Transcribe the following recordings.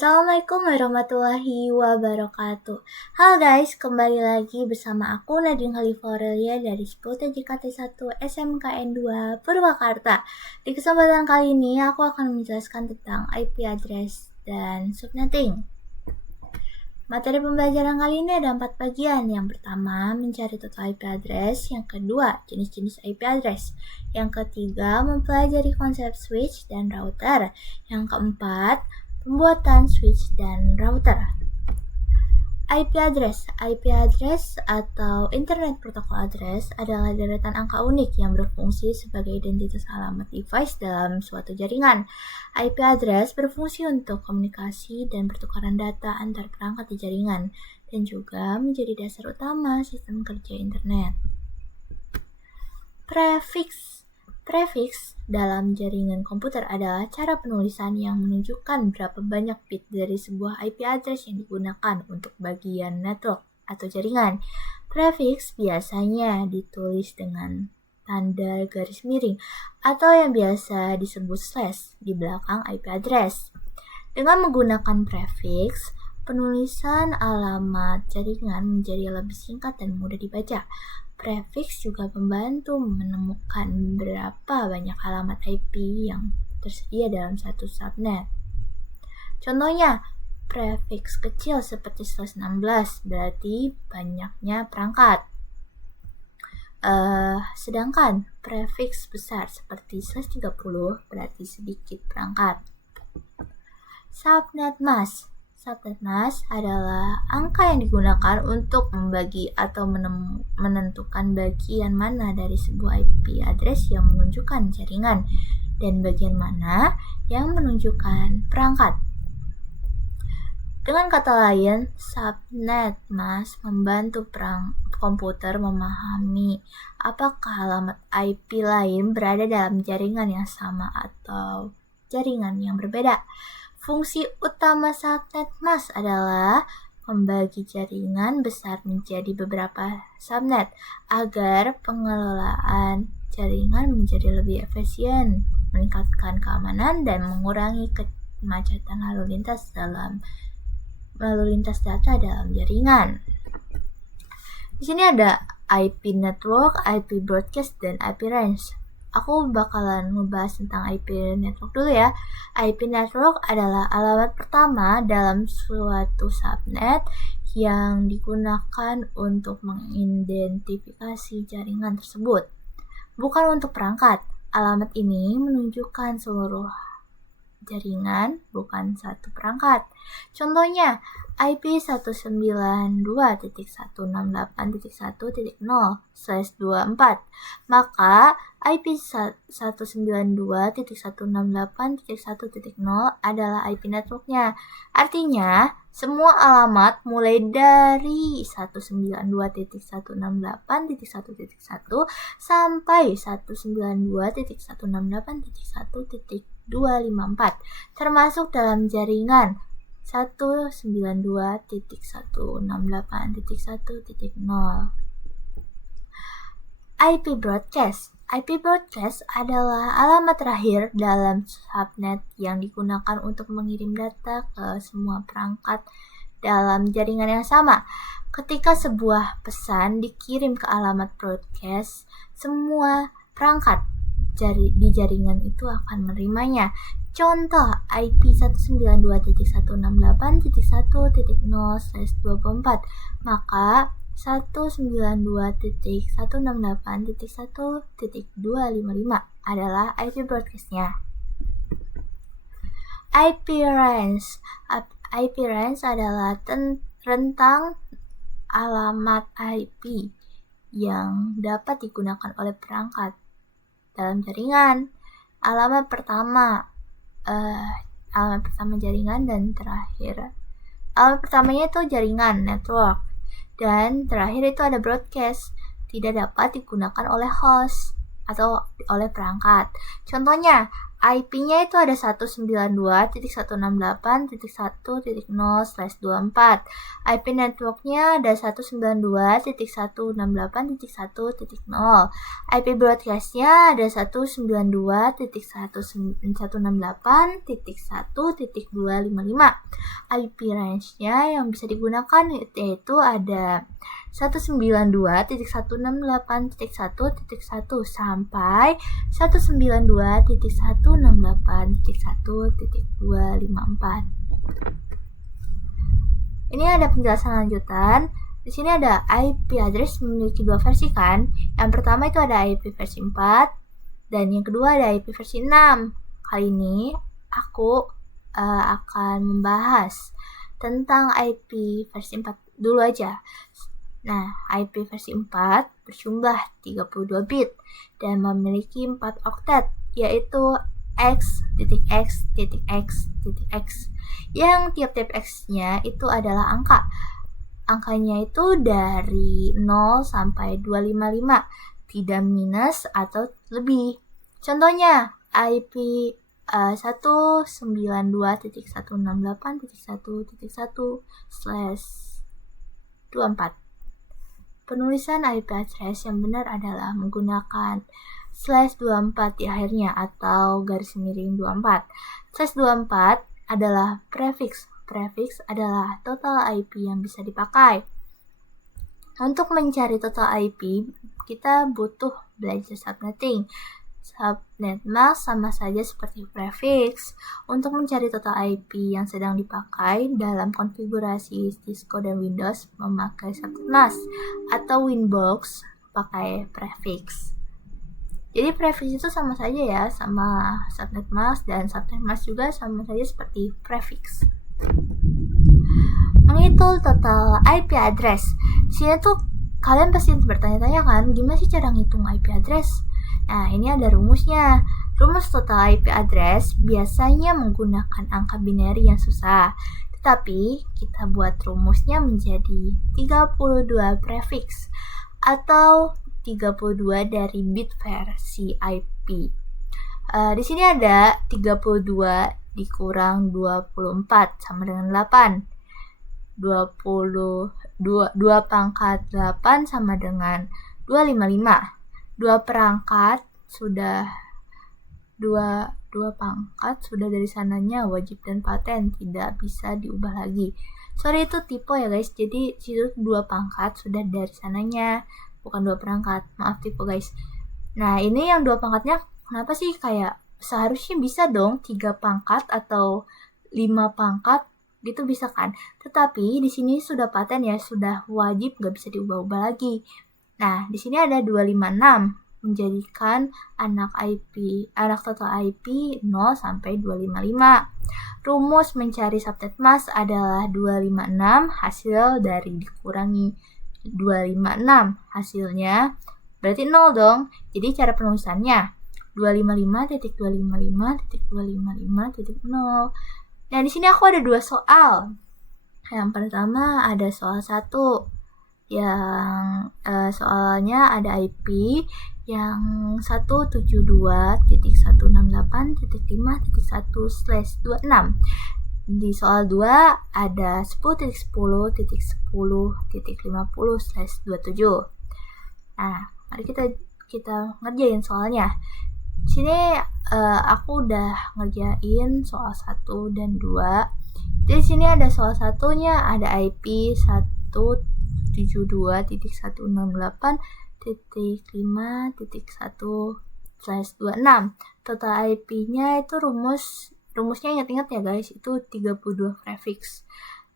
Assalamualaikum warahmatullahi wabarakatuh. Halo guys, kembali lagi bersama aku Nadine Khalifa Aurelia dari 10 TJKT1 SMKN 2 Purwakarta. Di kesempatan kali ini aku akan menjelaskan tentang IP address dan subnetting. Materi pembelajaran kali ini ada 4 bagian. Yang pertama, mencari total IP address. Yang kedua, jenis-jenis IP address. Yang ketiga, mempelajari konsep switch dan router. Yang keempat, pembuatan switch dan router. IP address atau Internet Protocol Address adalah deretan angka unik yang berfungsi sebagai identitas alamat device dalam suatu jaringan. IP address berfungsi untuk komunikasi dan pertukaran data antar perangkat di jaringan dan juga menjadi dasar utama sistem kerja internet. Prefix dalam jaringan komputer adalah cara penulisan yang menunjukkan berapa banyak bit dari sebuah IP address yang digunakan untuk bagian network atau jaringan. Prefix biasanya ditulis dengan tanda garis miring atau yang biasa disebut slash di belakang IP address. Dengan menggunakan prefix, penulisan alamat jaringan menjadi lebih singkat dan mudah dibaca. Prefix juga membantu menemukan berapa banyak alamat IP yang tersedia dalam satu subnet. Contohnya, prefix kecil seperti /16 berarti banyaknya perangkat. Sedangkan prefix besar seperti /30 berarti sedikit perangkat. Subnet mask adalah angka yang digunakan untuk membagi atau menentukan bagian mana dari sebuah IP address yang menunjukkan jaringan dan bagian mana yang menunjukkan perangkat. Dengan kata lain, subnet mask membantu komputer memahami apakah alamat IP lain berada dalam jaringan yang sama atau jaringan yang berbeda. Fungsi utama subnet mask adalah membagi jaringan besar menjadi beberapa subnet agar pengelolaan jaringan menjadi lebih efisien, meningkatkan keamanan dan mengurangi kemacetan lalu lintas data dalam jaringan. Di sini ada IP network, IP broadcast, dan IP range. Aku bakalan ngebahas tentang IP network dulu ya. IP network adalah alamat pertama dalam suatu subnet yang digunakan untuk mengidentifikasi jaringan tersebut. Bukan untuk perangkat. Alamat ini menunjukkan seluruh jaringan, bukan satu perangkat. Contohnya, IP 192.168.1.0/24. Maka IP 192.168.1.0 adalah IP networknya. Artinya, semua alamat mulai dari 192.168.1.1 sampai 192.168.1.254 termasuk dalam jaringan 192.168.1.0. IP broadcast adalah alamat terakhir dalam subnet yang digunakan untuk mengirim data ke semua perangkat dalam jaringan yang sama. Ketika sebuah pesan dikirim ke alamat broadcast, semua perangkat di jaringan itu akan menerimanya. Contoh IP 192.168.1.0/24, maka 192.168.1.255 adalah IP broadcast-nya. IP range adalah rentang alamat IP yang dapat digunakan oleh perangkat dalam jaringan. Alamat pertama jaringan dan terakhir. Alamat pertamanya itu jaringan network. Dan terakhir itu ada broadcast, tidak dapat digunakan oleh host atau oleh perangkat. Contohnya, IP-nya itu ada 192.168.1.0/24. IP network-nya ada 192.168.1.0. IP broadcast-nya ada 192.168.1.255. IP range-nya yang bisa digunakan yaitu ada 192.168.1.1 sampai 192.168.1.254. Ini ada penjelasan lanjutan. Di sini ada IP address memiliki dua versi kan. Yang pertama itu ada IP versi 4 dan yang kedua ada IP versi 6. Kali ini aku akan membahas tentang IP versi 4 dulu aja. Nah, IP versi 4 berjumlah 32 bit dan memiliki 4 oktet, yaitu x.x.x.x, yang tiap-tiap x-nya itu adalah angka. Angkanya itu dari 0 sampai 255, tidak minus atau lebih. Contohnya, IP 192.168.1.1/24. Penulisan IP address yang benar adalah menggunakan /24 di akhirnya atau garis miring 24. /24 adalah prefix. Prefix adalah total IP yang bisa dipakai. Untuk mencari total IP, kita butuh belajar subnetting. Subnet mask sama saja seperti prefix. Untuk mencari total IP yang sedang dipakai dalam konfigurasi Cisco dan Windows memakai subnet mask atau Winbox pakai prefix. Jadi prefix itu sama saja ya, sama subnet mask, dan subnet mask juga sama saja seperti prefix. Menghitung total IP address. Di sini tuh kalian pasti bertanya-tanya kan, gimana sih cara ngitung IP address? Nah, ini ada rumusnya. Rumus total IP address biasanya menggunakan angka binary yang susah. Tetapi, kita buat rumusnya menjadi 32 prefix atau 32 dari bit versi IP. Di sini ada 32 dikurang 24 sama dengan 8. 2 pangkat 8 sama dengan 255. 2 pangkat sudah dari sananya wajib dan paten, tidak bisa diubah lagi. Sorry, itu tipe ya guys, jadi situ 2 pangkat sudah dari sananya, bukan 2 perangkat. Maaf tipe guys. Nah, ini yang 2 pangkatnya kenapa sih kayak seharusnya bisa dong 3 pangkat atau 5 pangkat gitu bisa kan? Tetapi di sini sudah paten ya, sudah wajib, nggak bisa diubah-ubah lagi. Nah, di sini ada 256 menjadikan anak total IP 0 sampai 255. Rumus mencari subnet mask adalah 256 hasil dari dikurangi 256. Hasilnya berarti 0 dong. Jadi cara penulisannya 255.255.255.0. Nah, di sini aku ada 2 soal. Yang pertama ada soal 1 yang soalnya ada IP yang 172.168.5.1/26. Di soal 2 ada 10.10.10.50/27. Nah, mari kita ngerjain soalnya. Di sini aku udah ngerjain soal 1 dan 2. Jadi sini ada soal satunya ada IP 172.168.5.1/26. Total IP-nya itu rumusnya ingat-ingat ya guys, itu 32 prefix.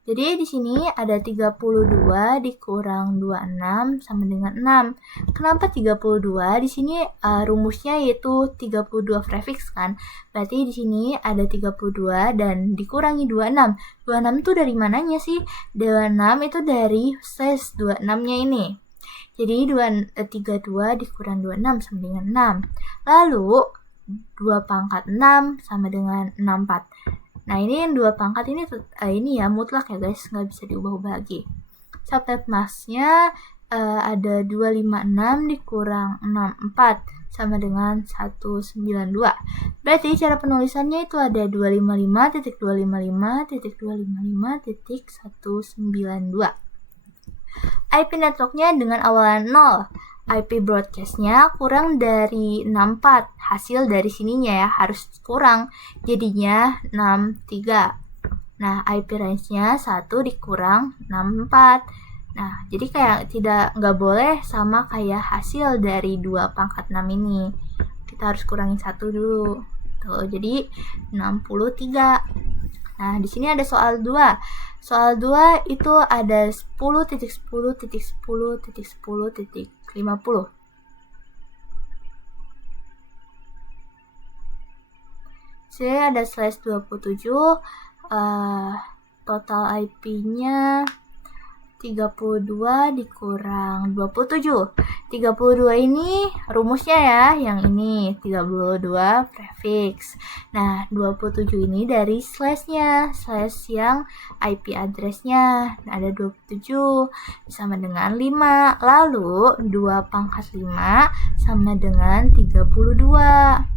Jadi di sini ada 32 dikurang 26 sama dengan 6. Kenapa 32? Di sini rumusnya yaitu 32 prefix kan. Berarti di sini ada 32 dan dikurangi 26. 26 itu dari mananya sih? 26 itu dari slash 26-nya ini. Jadi 32 dikurang 26 sama dengan 6. Lalu 2 pangkat 6 sama dengan 64. Nah, ini yang 2 pangkat ini ya mutlak ya guys, nggak bisa diubah-ubah lagi. Subnet masknya ada 256 dikurang 64 sama dengan 192. Berarti cara penulisannya itu ada 255.255.255.192. IP networknya dengan awalan 0. IP broadcastnya kurang dari 64. Hasil dari sininya ya harus kurang, jadinya 63. Nah, IP range-nya 1 dikurang 64. Nah, jadi kayak nggak boleh sama kayak hasil dari 2 pangkat 6 ini. Kita harus kurangin 1 dulu. Tuh, jadi 63. Nah, di sini ada soal 2. Soal 2 itu ada 10.10.10.10.50. Sini ada slash 27. Total IP-nya 32 dikurang 27. 32 ini rumusnya ya, yang ini 32 prefix. Nah, 27 ini dari slash-nya, slash yang IP address-nya. Nah, ada 27 sama dengan 5. Lalu 2 pangkat 5 sama dengan 32.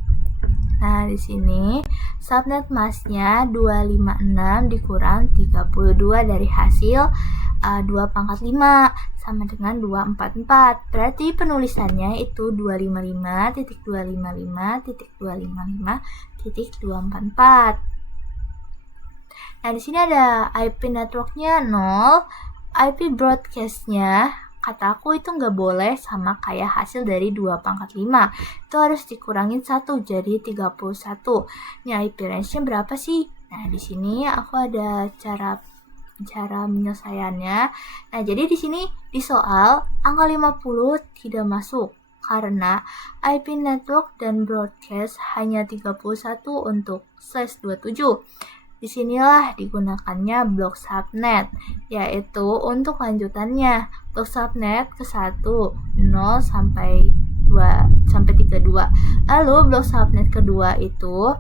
Nah, di sini subnet masknya 256 dikurang 32 dari hasil 2 pangkat 5 sama dengan 244. Berarti penulisannya itu 255.255.255.244. Nah, di sini ada IP networknya 0, IP broadcastnya kata aku itu nggak boleh sama kayak hasil dari 2 pangkat 5. Itu harus dikurangin 1 jadi 31. Ini IP range-nya berapa sih? Nah, di sini aku ada cara penyelesaiannya. Nah, jadi di sini di soal angka 50 tidak masuk karena IP network dan broadcast hanya 31 untuk slash 27. Disinilah digunakannya blok subnet, yaitu untuk lanjutannya blok subnet ke 1, 0 sampai 2 sampai 32. Lalu blok subnet kedua itu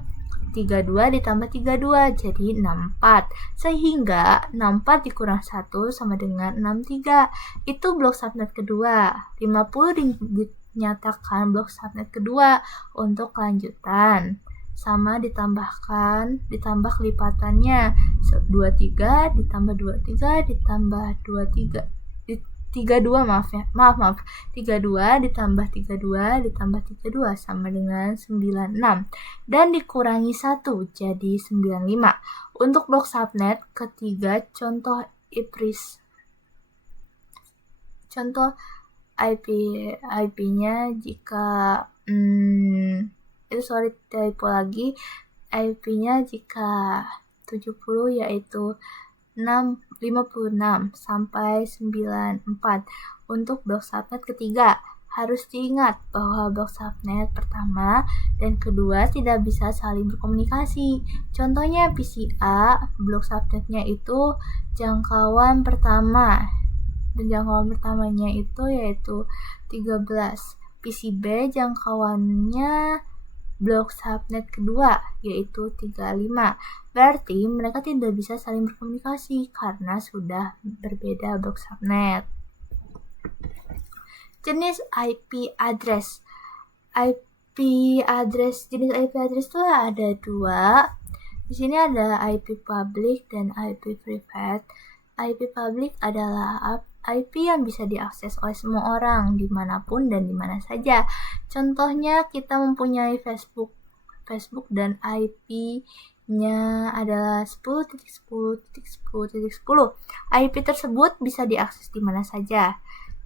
32 ditambah 32 jadi 64. Sehingga 64 dikurang 1 sama dengan 63. Itu blok subnet kedua. 50 dinyatakan blok subnet kedua untuk kelanjutan. Sama ditambah kelipatannya 23 ditambah 23 ditambah 23 32 maaf 32 ditambah 32 ditambah 32 sama dengan 96 dan dikurangi 1 jadi 95. Untuk blok subnet ketiga contoh IP-nya jika typo lagi, IP-nya jika 70 yaitu 56 sampai 94. Untuk blok subnet ketiga, harus diingat bahwa blok subnet pertama dan kedua tidak bisa saling berkomunikasi. Contohnya PCA, blok subnetnya itu jangkauan pertama. Dan jangkauan pertamanya itu yaitu 13. PCB jangkauannya blok subnet kedua yaitu 35. Berarti mereka tidak bisa saling berkomunikasi karena sudah berbeda blok subnet. Jenis IP address. Jenis IP address itu ada 2. Di sini ada IP public dan IP private. IP public adalah IP yang bisa diakses oleh semua orang dimanapun dan dimana saja. Contohnya kita mempunyai Facebook dan IP-nya adalah 10.10.10.10. IP tersebut bisa diakses di mana saja.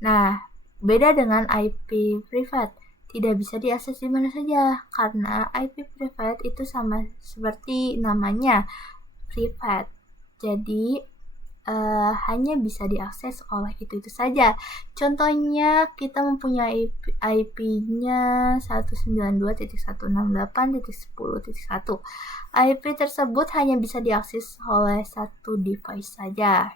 Nah, beda dengan IP private, tidak bisa diakses di mana saja karena IP private itu sama seperti namanya, private. Jadi hanya bisa diakses oleh itu saja. Contohnya kita mempunyai IP-nya 192.168.10.1. IP tersebut hanya bisa diakses oleh satu device saja.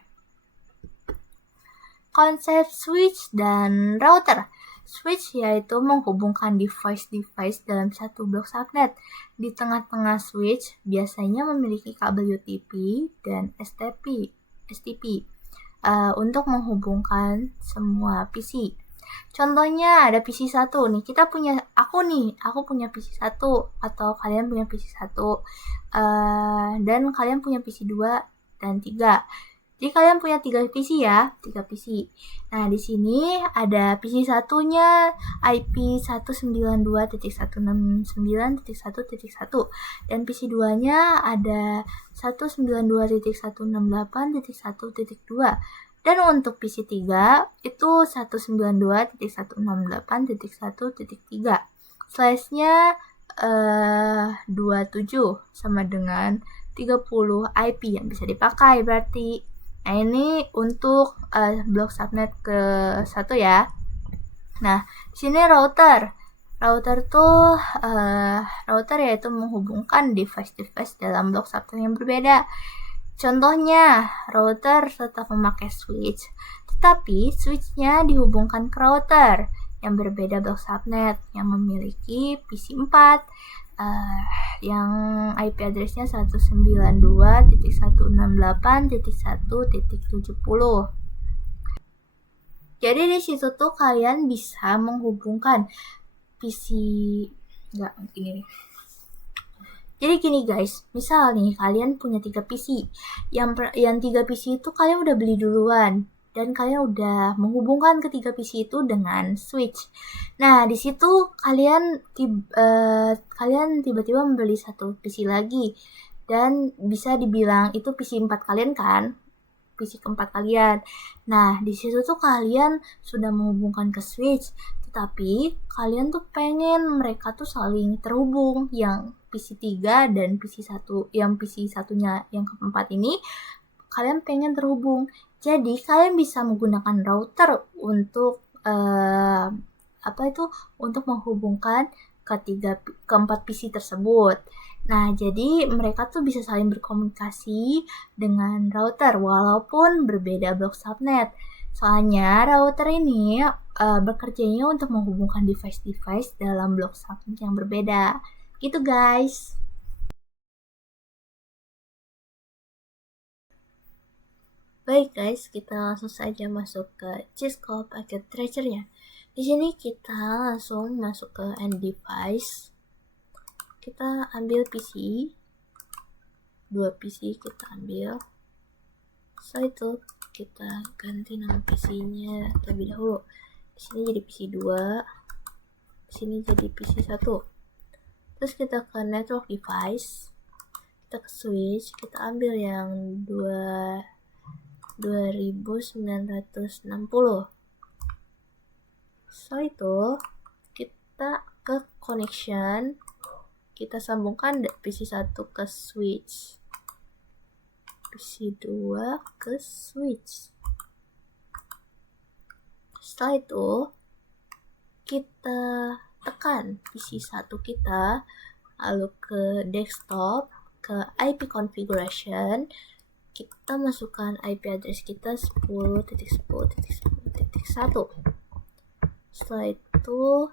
Konsep switch dan router. Switch yaitu menghubungkan device-device dalam satu blok subnet. Di tengah-tengah switch biasanya memiliki kabel UTP dan STP. untuk menghubungkan semua PC. Contohnya ada PC 1 nih, aku punya PC 1 atau kalian punya PC 1 dan kalian punya PC 2 dan 3. Jadi kalian punya 3 PC ya, 3 PC. Nah, di sini ada PC satunya IP 192.169.1.1 dan PC 2-nya ada 192.168.1.2. Dan untuk PC 3 itu 192.168.1.3. Slash-nya 27 sama dengan 30 IP yang bisa dipakai berarti. Nah, ini untuk blok subnet ke 1 ya. Nah, di sini router. Router tuh router yaitu menghubungkan device-device dalam blok subnet yang berbeda. Contohnya, router tetap memakai switch, tetapi switchnya dihubungkan ke router yang berbeda blok subnet yang memiliki PC 4 yang IP address-nya 192.168.1.70. Jadi di situ tuh kalian bisa menghubungkan PC Jadi gini guys, misal nih kalian punya 3 PC. Yang 3 PC itu kalian udah beli duluan dan kalian udah menghubungkan ketiga PC itu dengan switch. Nah, di situ kalian tiba-tiba membeli satu PC lagi dan bisa dibilang itu PC 4 kalian kan? PC keempat kalian. Nah, di situ tuh kalian sudah menghubungkan ke switch, tetapi kalian tuh pengen mereka tuh saling terhubung, yang PC 3 dan PC 1, yang PC satunya yang keempat ini kalian pengen terhubung. Jadi kalian bisa menggunakan router untuk untuk menghubungkan keempat PC tersebut. Nah, jadi mereka tuh bisa saling berkomunikasi dengan router walaupun berbeda blok subnet. Soalnya router ini bekerjanya untuk menghubungkan device-device dalam blok subnet yang berbeda. Gitu guys. Baik guys, kita langsung saja masuk ke G-Scope Packet Tracer-nya. Di sini kita langsung masuk ke end device. Kita ambil PC, 2 PC kita ambil. Setelah itu kita ganti nama PC-nya terlebih dahulu. Di sini jadi PC 2, di sini jadi PC 1. Terus kita ke network device, kita ke switch, kita ambil yang 2960. Setelah itu kita ke connection, kita sambungkan PC 1 ke switch, PC 2 ke switch. Setelah itu kita tekan PC 1 kita, lalu ke desktop, ke IP configuration, kita masukkan IP address kita 10.10.10.1. Setelah itu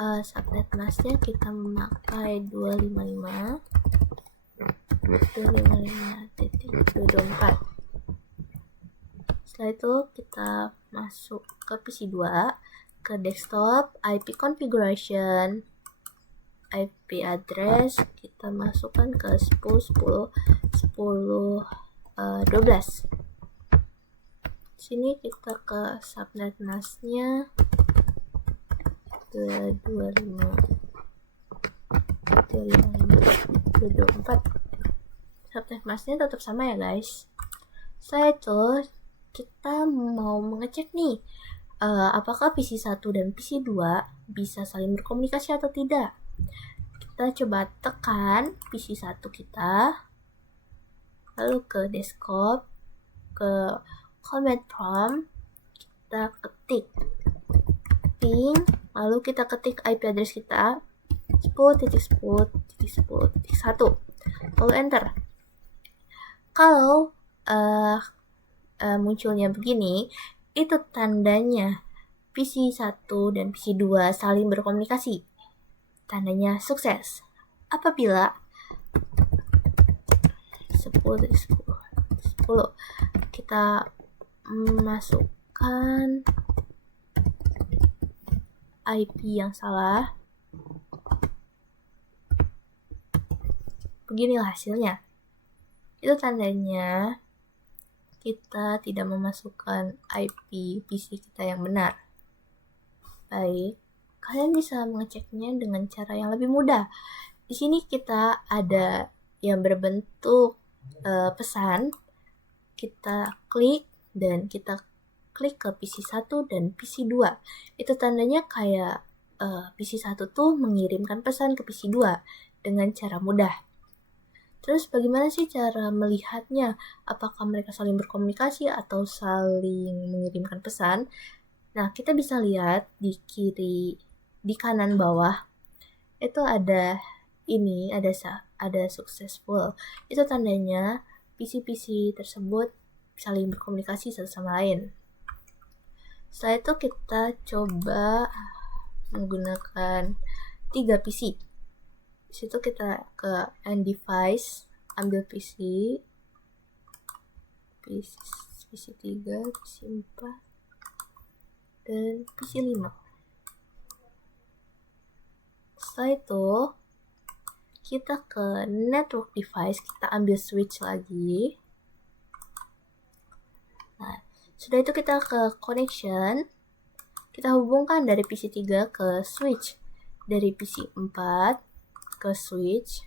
subnet masknya kita memakai 255.224. Setelah itu kita masuk ke PC 2, ke desktop, IP configuration, IP address kita masukkan ke 10.10.10.12. Sini kita ke subnet masknya 225.224. Subnet masknya tetap sama ya guys. Setelah itu kita mau mengecek nih apakah PC 1 dan PC 2 bisa saling berkomunikasi atau tidak. Kita coba tekan PC 1 kita, lalu ke desktop, ke command prompt, kita ketik ping, lalu kita ketik IP address kita 10.10.10.1, lalu enter. Kalau munculnya begini, itu tandanya PC 1 dan PC 2 saling berkomunikasi. Tandanya sukses. Apabila 10 kita memasukkan IP yang salah, beginilah hasilnya. Itu tandanya kita tidak memasukkan IP PC kita yang benar. Baik, kalian bisa mengeceknya dengan cara yang lebih mudah. Di sini kita ada yang berbentuk pesan. Kita klik dan kita klik ke PC 1 dan PC 2. Itu tandanya kayak PC 1 tuh mengirimkan pesan ke PC 2 dengan cara mudah. Terus bagaimana sih cara melihatnya? Apakah mereka saling berkomunikasi atau saling mengirimkan pesan? Nah, kita bisa lihat di kanan bawah itu ada ini, ada successful. Itu tandanya PC-PC tersebut saling berkomunikasi satu sama lain. Setelah itu kita coba menggunakan 3 PC. Di situ kita ke end device, ambil PC 3, PC 4, dan PC 5. Setelah itu kita ke network device, kita ambil switch lagi. Nah, sudah itu kita ke connection, kita hubungkan dari PC 3 ke switch, dari PC 4 ke switch,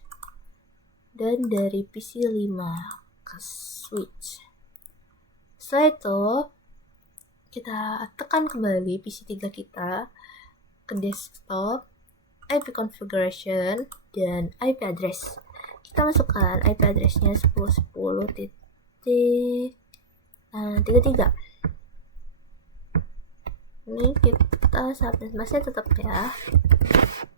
dan dari PC 5 ke switch. Setelah itu kita tekan kembali PC 3 kita ke desktop, IP configuration, dan IP address. Kita masukkan IP addressnya 10.10.33. Ini kita subnet masknya tetap ya.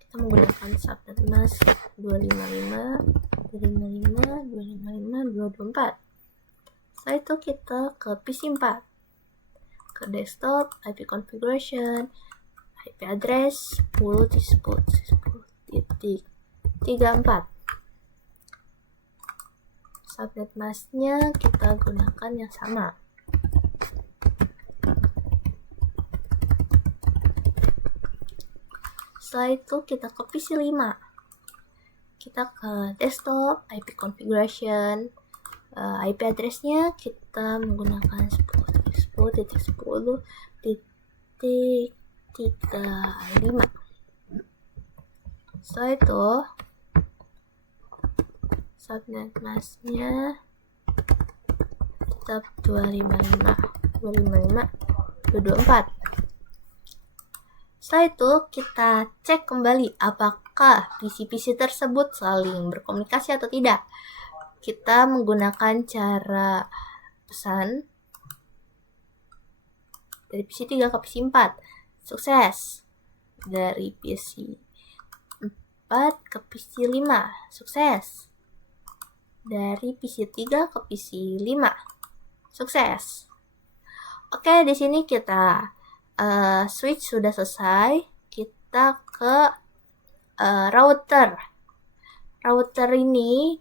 Kita menggunakan subnet mask 255.255.255.224. Setelah itu kita ke PC 4, ke desktop, IP configuration, IP address 10.10.10.34. Subnet masknya kita gunakan yang sama. Setelah itu kita ke PC 5, kita ke desktop, IP configuration, IP addressnya kita menggunakan 10.10.10.35. Setelah itu subnet masknya tetap 255.254. Setelah itu kita cek kembali apakah PC-PC tersebut saling berkomunikasi atau tidak. Kita menggunakan cara pesan dari PC 3 ke PC 4. Sukses. Dari PC 4 ke PC 5. Sukses. Dari PC 3 ke PC 5. Sukses. Oke, di sini kita switch sudah selesai. Kita ke router. Router ini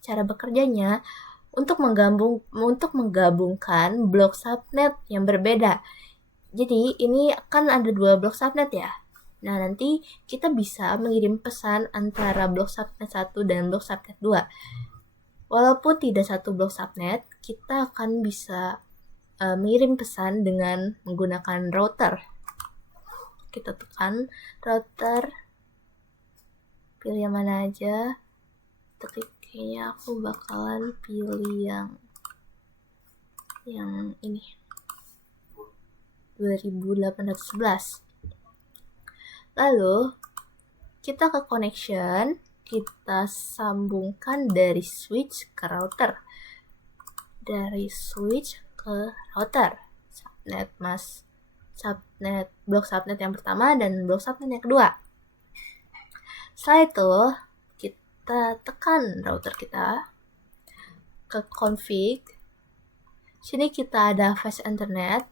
cara bekerjanya untuk menggabungkan blok subnet yang berbeda. Jadi ini akan ada 2 blok subnet ya. Nah, nanti kita bisa mengirim pesan antara blok subnet 1 dan blok subnet 2. Walaupun tidak satu blok subnet, kita akan bisa mengirim pesan dengan menggunakan router. Kita tekan router, pilih yang mana aja. Kayaknya aku bakalan pilih yang ini 2811. Lalu kita ke connection, kita sambungkan dari switch ke router, dari switch ke router, blok subnet yang pertama dan blok subnet yang kedua. Setelah itu kita tekan router kita, ke config. Sini kita ada fast internet.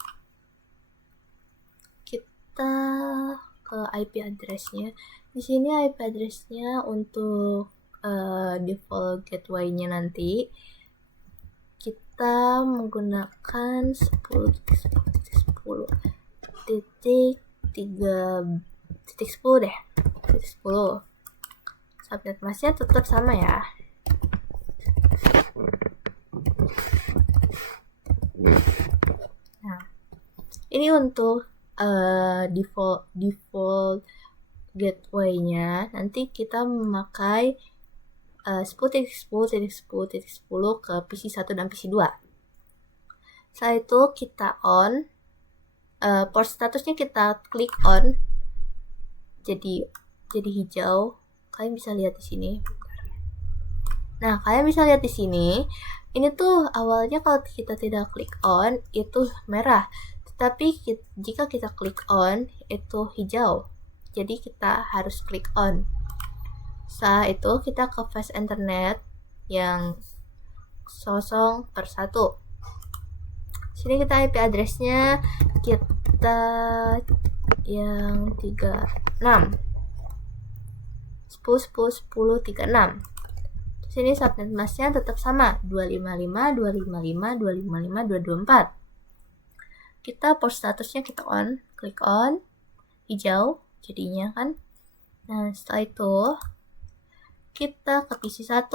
Kita ke IP address-nya. Di sini IP address-nya untuk default gateway-nya nanti kita menggunakan 10.10.10 deh. 10. Subnet masknya tetap sama ya. Nah, ini untuk default gateway-nya. Nanti kita memakai 10.10.10.10 ke PC 1 dan PC 2. Setelah itu kita on, port statusnya kita klik on, jadi hijau. Kalian bisa lihat di sini. Nah, kalian bisa lihat di sini. Ini tuh awalnya kalau kita tidak klik on itu merah, tetapi jika kita klik on itu hijau. Jadi kita harus klik on. Setelah itu kita ke fast internet yang 0/1. Sini kita IP address-nya kita yang 36 10.10.10.36. Sini subnet masknya tetap sama 255.255.255.224. Kita port statusnya kita on, klik on, hijau jadinya kan. Nah, setelah itu kita ke PC 1,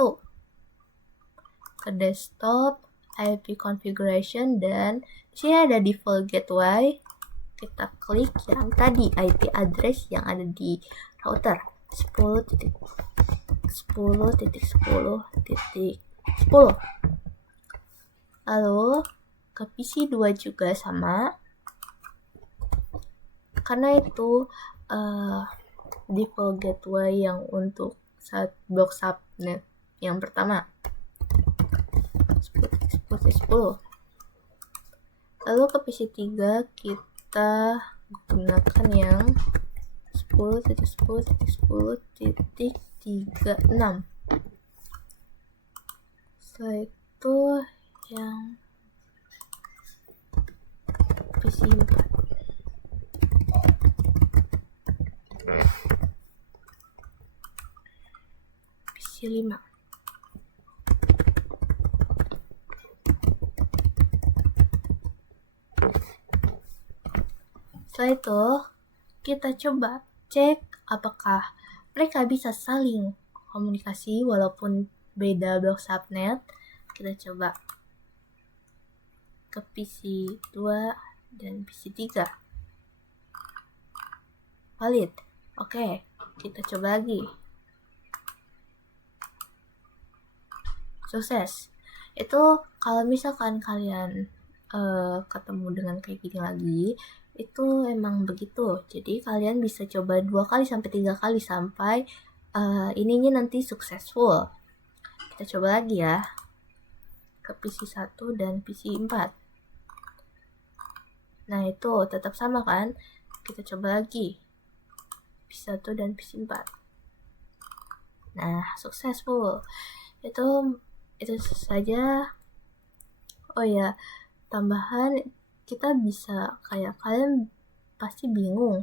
ke desktop, IP configuration, dan di sini ada default gateway. Kita klik yang tadi IP address yang ada di router 10.10.10.10. Lalu ke PC 2 juga sama, karena itu default gateway yang untuk blok subnet yang pertama 10.10.10. Lalu ke PC 3 kita gunakan yang 10.10.10.36. Setelah itu yang PC 4. PC 5. Setelah itu kita coba cek apakah mereka bisa saling komunikasi walaupun beda blok subnet. Kita coba ke PC 2 dan PC 3. Valid. Oke, kita coba lagi. Sukses. Itu kalau misalkan kalian ketemu dengan kayak gini lagi, itu emang begitu. Jadi kalian bisa coba 2 kali sampai 3 kali sampai ininya nanti successful. Kita coba lagi ya, ke PC 1 dan PC 4. Nah, itu tetap sama kan? Kita coba lagi PC 1 dan PC 4. Nah, successful. Itu saja. Oh ya, tambahan kita bisa kayak kalian pasti bingung.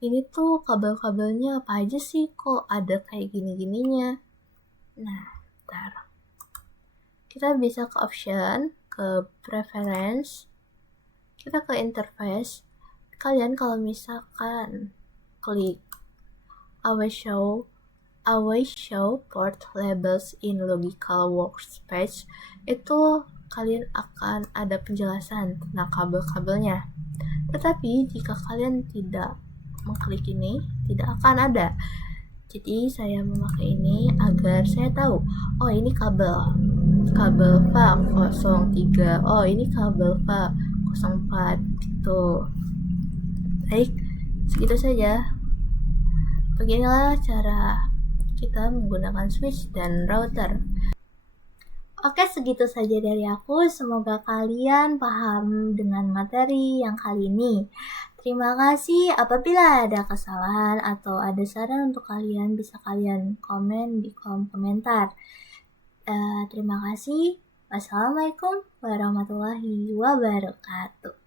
Ini tuh kabel-kabelnya apa aja sih kok ada kayak gini-gininya. Nah, bentar. Kita bisa ke option, ke preference, kita ke interface. Kalian kalau misalkan klik always show port labels in logical workspace, itu kalian akan ada penjelasan tentang kabel-kabelnya. Tetapi jika kalian tidak mengklik ini, tidak akan ada. Jadi saya memakai ini agar saya tahu, oh ini kabel VA 03, oh ini kabel VA 04 gitu. Baik, segitu saja. Beginilah cara kita menggunakan switch dan router. Oke, segitu saja dari aku. Semoga kalian paham dengan materi yang kali ini. Terima kasih. Apabila ada kesalahan atau ada saran untuk kalian, bisa kalian komen di kolom komentar. Terima kasih. Wassalamualaikum warahmatullahi wabarakatuh.